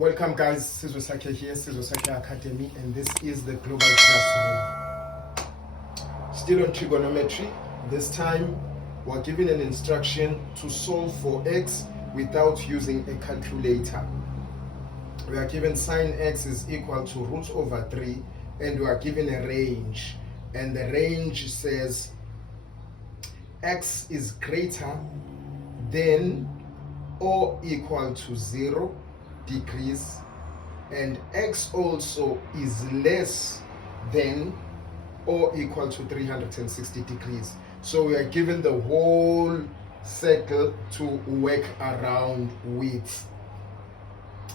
Welcome guys, Sizwe Sakhe here, Sizwe Sakhe Academy, and this is the Global Classroom. Still on trigonometry. This time we're given an instruction to solve for x without using a calculator. We are given sine x is equal to root over 3, and we are given a range, and the range says x is greater than or equal to 0 degrees, and x also is less than or equal to 360 degrees. So we are given the whole circle to work around with.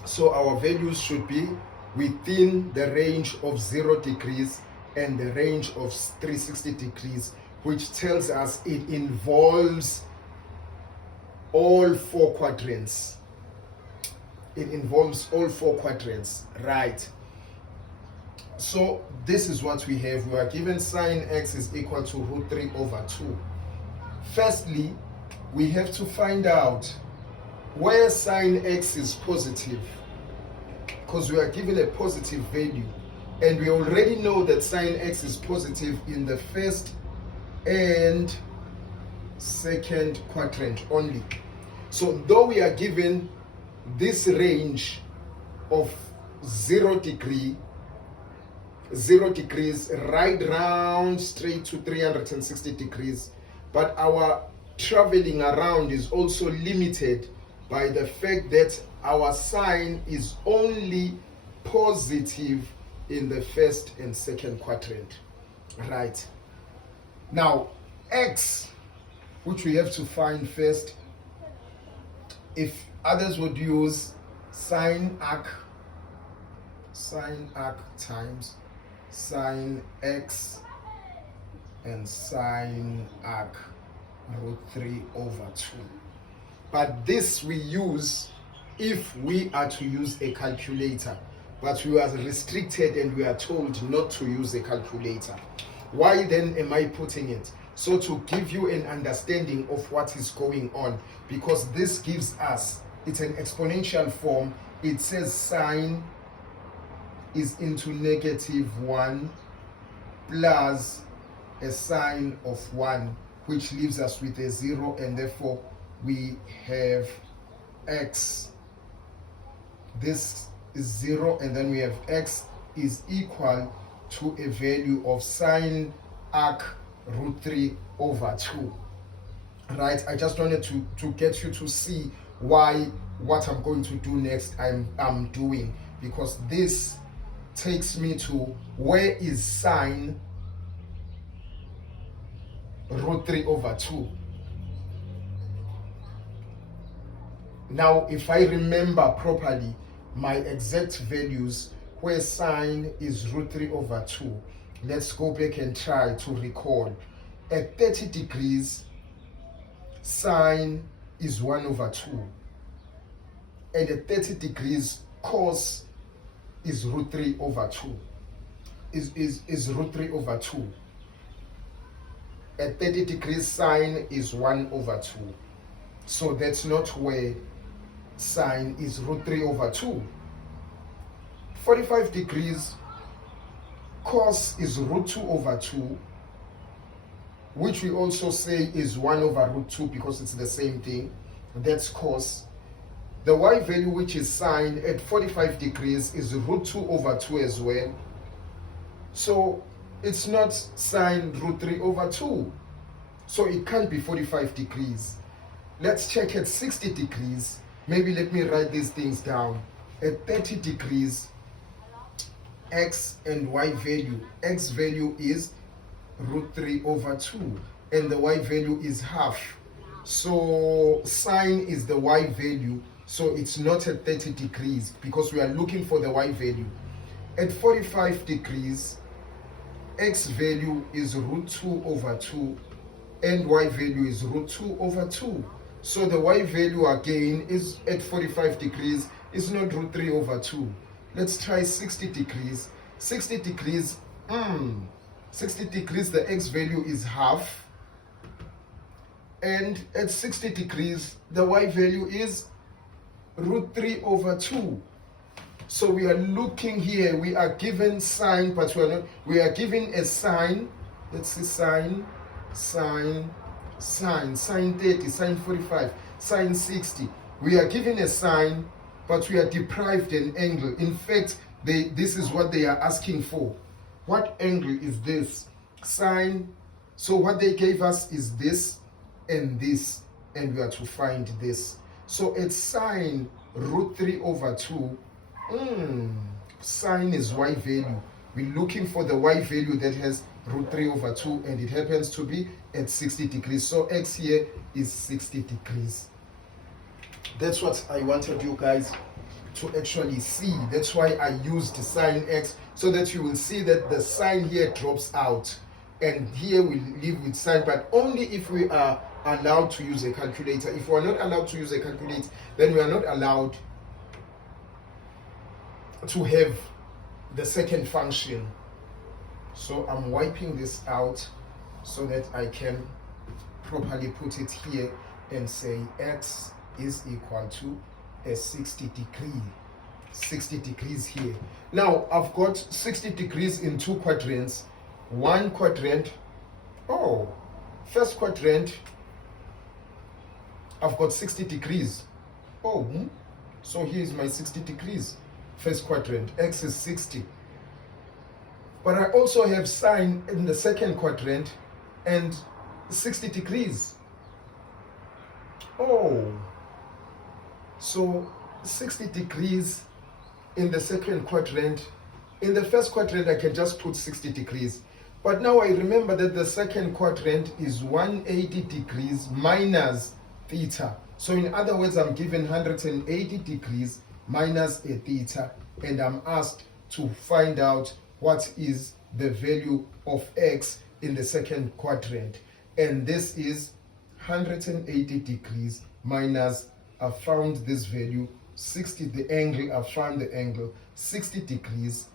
So our values should be within the range of 0 degrees and the range of 360 degrees, which tells us it involves all 4 quadrants. It involves all 4 quadrants, right? So this is what we have. We are given sine x is equal to root 3 over 2. Firstly, we have to find out where sine x is positive, because we are given a positive value, and we already know that sine x is positive in the first and second quadrant only. So though we are given this range of 0 degrees right round straight to 360 degrees, but our traveling around is also limited by the fact that our sine is only positive in the first and second quadrant, right? Now x, which we have to find first, if others would use sine arc times sine x and sine arc root 3 over 2. But this we use if we are to use a calculator, but we are restricted and we are told not to use a calculator. Why then am I putting it? So to give you an understanding of what is going on, because this gives us, it's an exponential form. It says sine is into -1 plus a sine of 1, which leaves us with a 0, and therefore we have x. This is 0, and then we have x is equal to a value of sine arc root 3 over 2. Right? I just wanted to get you to see why what I'm going to do next I'm doing, because this takes me to where is sine root 3 over 2. Now if I remember properly my exact values, where sine is root 3 over 2, let's go back and try to recall. At 30 degrees, sine is 1 over 2. And at 30 degrees, cos is root 3 over 2. Is root 3 over 2. At 30 degrees, sine is 1 over 2. So that's not where sine is root 3 over 2. 45 degrees, cos is root 2 over 2, which we also say is 1 over root 2 because it's the same thing. That's cos. The y value, which is sine at 45 degrees, is root 2 over 2 as well. So it's not sine root 3 over 2. So it can't be 45 degrees. Let's check at 60 degrees. Maybe let me write these things down. At 30 degrees, x and y value. X value is root 3 over 2, and the y value is half. So sine is the y value, so it's not at 30 degrees because we are looking for the y value. At 45 degrees, x value is root 2 over 2, and y value is root 2 over 2. So the y value again is at 45 degrees, is not root 3 over 2. Let's try 60 degrees. 60 degrees, 60 degrees, the x value is half. And at 60 degrees, the y value is root 3 over 2. So we are looking here, we are given sine, but we are given a sine. Let's see, sine 30, sine 45, sine 60. We are given a sine, but we are deprived an angle. In fact, this is what they are asking for. What angle is this? Sine. So what they gave us is this, and we are to find this. So it's sine root 3 over 2. Sine is y value. We're looking for the y value that has root 3 over 2, and it happens to be at 60 degrees. So x here is 60 degrees. That's what I wanted you guys to actually see. That's why I used sine x, so that you will see that the sine here drops out, and here we live with sine, but only if we are allowed to use a calculator. If we are not allowed to use a calculator, then we are not allowed to have the second function. So I'm wiping this out so that I can properly put it here and say x is equal to a 60 degrees here. Now I've got 60 degrees in two quadrants. One quadrant, first quadrant, I've got 60 degrees. So here is my 60 degrees. First quadrant, x is 60. But I also have sine in the second quadrant and 60 degrees. So 60 degrees in the second quadrant. In the first quadrant, I can just put 60 degrees. But now I remember that the second quadrant is 180 degrees minus theta. So in other words, I'm given 180 degrees minus a theta, and I'm asked to find out what is the value of x in the second quadrant. And this is 180 degrees minus, I found this value, 60, the angle, I found the angle, 60 degrees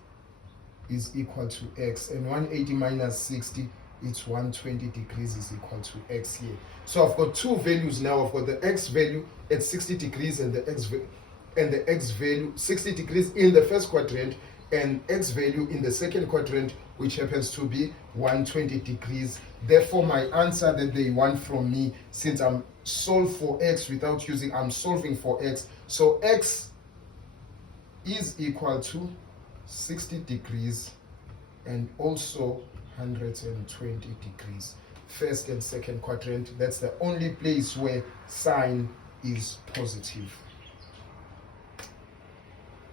is equal to x, and 180 minus 60, it's 120 degrees is equal to x here. So I've got two values now. I've got the x value at 60 degrees and the x value 60 degrees in the first quadrant, and x value in the second quadrant, which happens to be 120 degrees. Therefore, my answer that they want from me, since I'm solving for x without using, I'm solving for x. So x is equal to 60 degrees and also 120 degrees. First and second quadrant, that's the only place where sine is positive.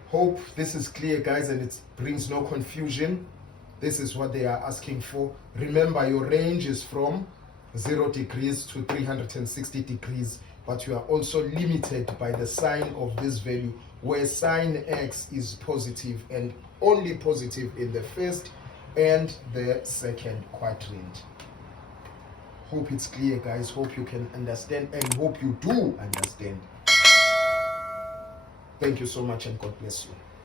Hope this is clear, guys, and it brings no confusion. This is what they are asking for. Remember, your range is from 0 degrees to 360 degrees, but you are also limited by the sign of this value, where sine x is positive and only positive in the first and the second quadrant. Hope it's clear, guys. Hope you can understand, and hope you do understand. Thank you so much, and God bless you.